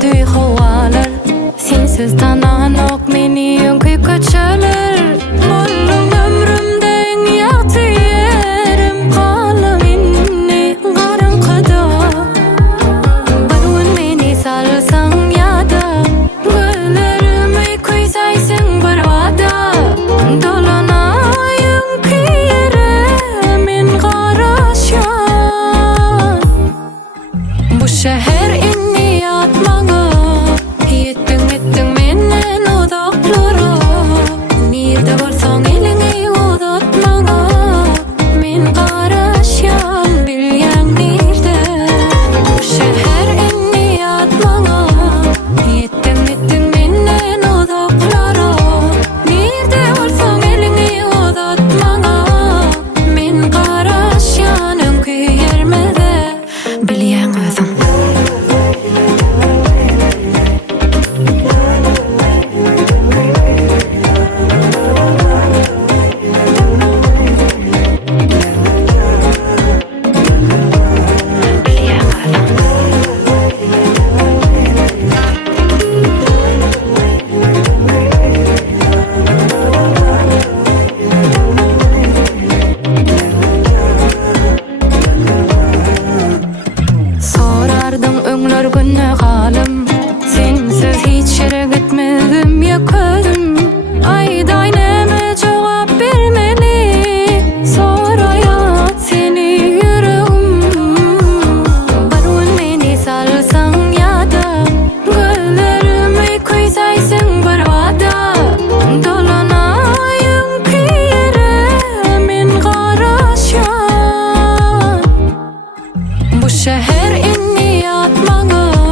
düy havalar. Sensiz tanan ok meni önküyüp kaçalır. Bollum ömrümde en yaxşı yerim. Qala minni qarınqıda. Bir gün meni salsan yada. Güllerimi kuysaysın bir vada. Dolanayım ki yeremin qaraşan. Bu şehir inni yatmağa. Yettin menden uzaklara. Nerede bolsaň elini uzatmağa. Men qaraşan bilýän nerede. Bu şehir inni yatmağa. Yettin menden uzaklara. Nerede bolsaň elini uzatmağa. Men qaraşan öňküýermede bilýän özüň. Sorardyň öňler günne halym. Sensiz hiç ýere gitmegim ýok közüm. Aýdaý näme jogap bermeli. Soraýat seni ýüregim. Bir gün meni salsaň ýada. Güllerimi kuysaysyn bir wada. Dolanayım ki yeremin qaraşan. Bu şehir inni yatmağa.